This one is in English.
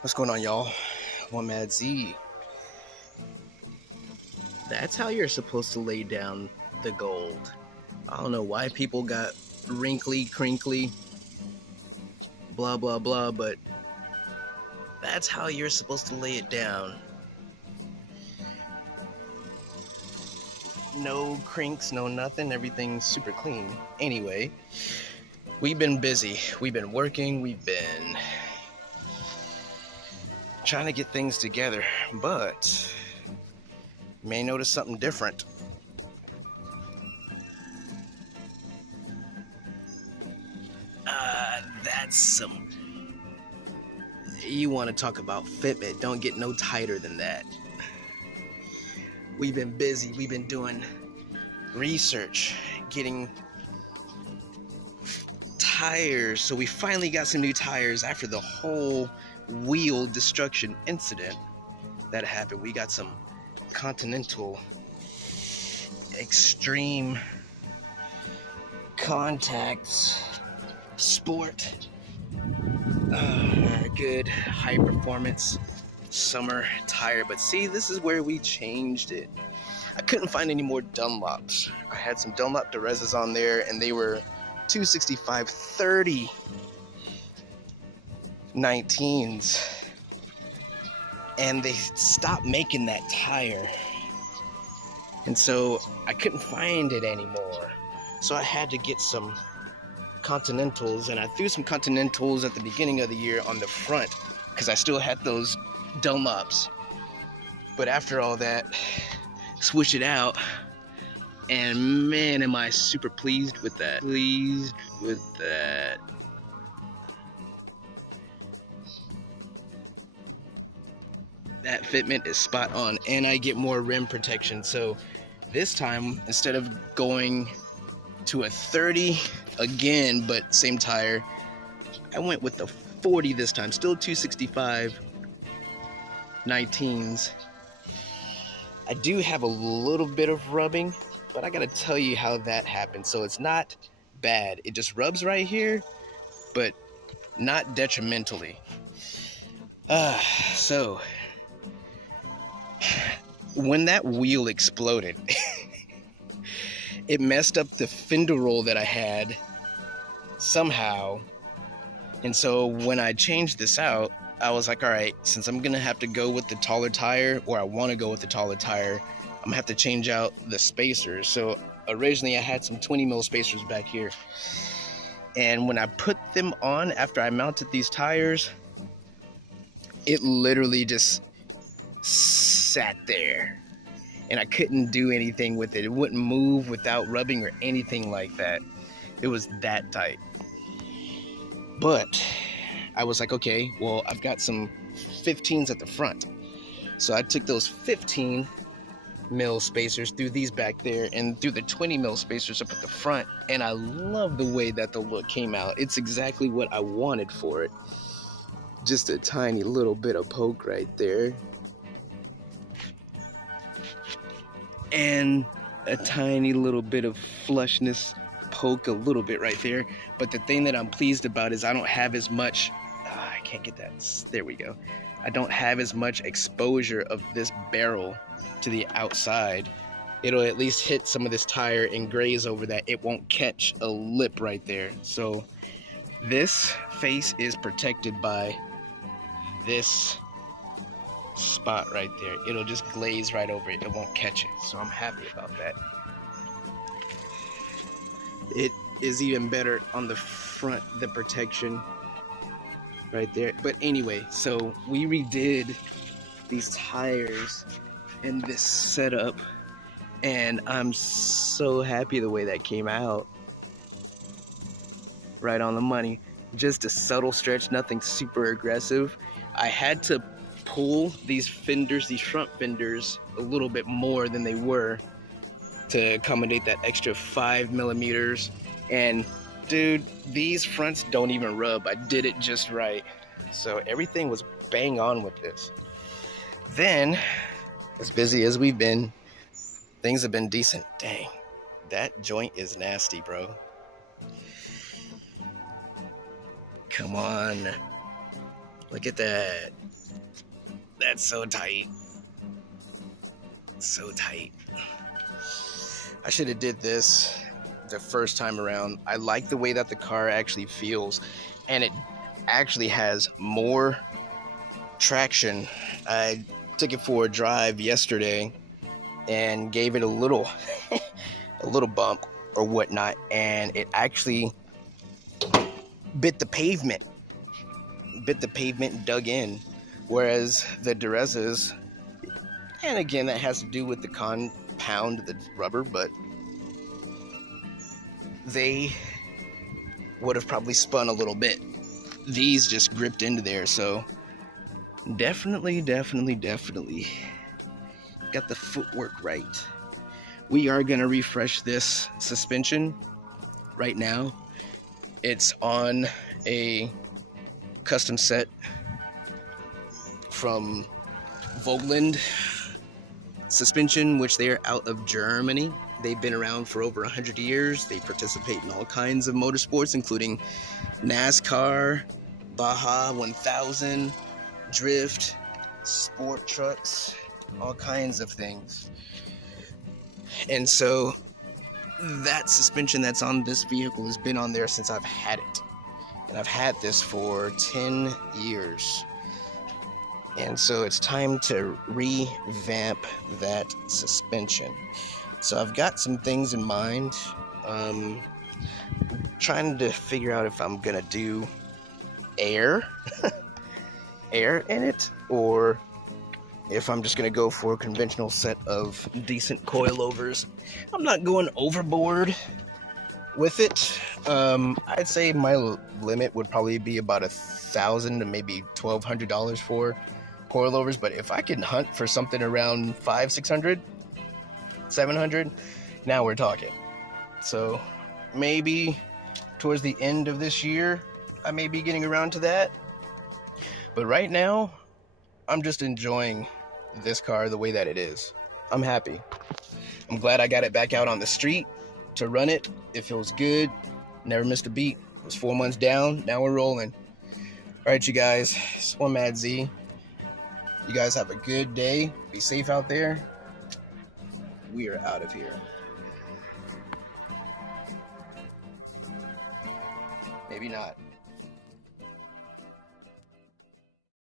What's going on, y'all? One Mad Z. That's how you're supposed to lay down the gold. I don't know why people got wrinkly, crinkly, blah, blah, blah, but that's how you're supposed to lay it down. No crinks, no nothing, everything's super clean. Anyway, we've been busy. We've been working, we've been trying to get things together, but you may notice something different. That's some. You want to talk about Fitment? Don't get no tighter than that. We've been busy. We've been doing research, getting tires. So we finally got some new tires after the whole wheel destruction incident that happened. We got some Continental Extreme Contacts Sport. Good high performance summer tire. But see, this is where we changed it. I couldn't find any more Dunlops. I had some Dunlop Durezas on there, and they were 265 30 19s, and they stopped making that tire, and so I couldn't find it anymore. So I had to get some Continentals, and I threw some Continentals at the beginning of the year on the front because I still had those Dunlops. But after all that, switch it out, and man, am I super pleased with that. That fitment is spot on, and I get more rim protection. So this time, instead of going to a 30 again, but same tire, I went with the 40 this time. Still 265 19s. I do have a little bit of rubbing, but I gotta tell you how that happened. So it's not bad. It just rubs right here, but not detrimentally. So when that wheel exploded, it messed up the fender roll that I had somehow. And so when I changed this out, I was like, all right, since I'm gonna have to go with the taller tire, or I want to go with the taller tire, I'm gonna have to change out the spacers. So originally I had some 20 mil spacers back here, and when I put them on after I mounted these tires, it literally just sat there, and I couldn't do anything with it. It wouldn't move without rubbing or anything like that. It was that tight. But I was like, okay, well, I've got some 15s at the front. So I took those 15 mil spacers, threw these back there, and threw the 20 mil spacers up at the front. And I love the way that the look came out. It's exactly what I wanted for it. Just a tiny little bit of poke right there, and a tiny little bit of flushness poke a little bit right there. But the thing that I'm pleased about is I don't have as much, I can't get that, there we go. I don't have as much exposure of this barrel to the outside. It'll at least hit some of this tire and graze over that. It won't catch a lip right there. So this face is protected by this spot right there. It'll just glaze right over it. It won't catch it. So I'm happy about that. It is even better on the front, the protection right there. But anyway, so we redid these tires and this setup, and I'm so happy the way that came out. Right on the money. Just a subtle stretch, nothing super aggressive. I had to pull these fenders, these front fenders, a little bit more than they were to accommodate that extra 5 millimeters. And dude, these fronts don't even rub. I did it just right. So everything was bang on with this. Then, as busy as we've been, things have been decent. Dang, that joint is nasty, bro. Come on. Look at that. That's so tight. So tight. I should have did this the first time around. I like the way that the car actually feels, and it actually has more traction. I took it for a drive yesterday and gave it a little a little bump or whatnot, and it actually bit the pavement and dug in, whereas the Durezas, and again that has to do with the compound of the rubber, but they would have probably spun a little bit. These just gripped into there, so definitely got the footwork right. We are gonna refresh this suspension right now. It's on a custom set from Vogtland Suspension, which they are out of Germany. They've been around for over 100 years. They participate in all kinds of motorsports, including NASCAR, Baja 1000, drift, sport trucks, all kinds of things. And so that suspension that's on this vehicle has been on there since I've had it. And I've had this for 10 years. And so it's time to revamp that suspension. So I've got some things in mind. Trying to figure out if I'm gonna do air in it, or if I'm just gonna go for a conventional set of decent coilovers. I'm not going overboard with it. I'd say my limit would probably be about $1,000 to maybe $1,200 for coilovers, but if I can hunt for something around $500, $600, $700, now we're talking. So maybe towards the end of this year I may be getting around to that, but right now I'm just enjoying this car the way that it is. I'm happy. I'm glad I got it back out on the street to run it. It feels good. Never missed a beat. It was 4 months down. Now we're rolling. All right, you guys. It's one Mad Z. You guys have a good day. Be safe out there. We are out of here. Maybe not.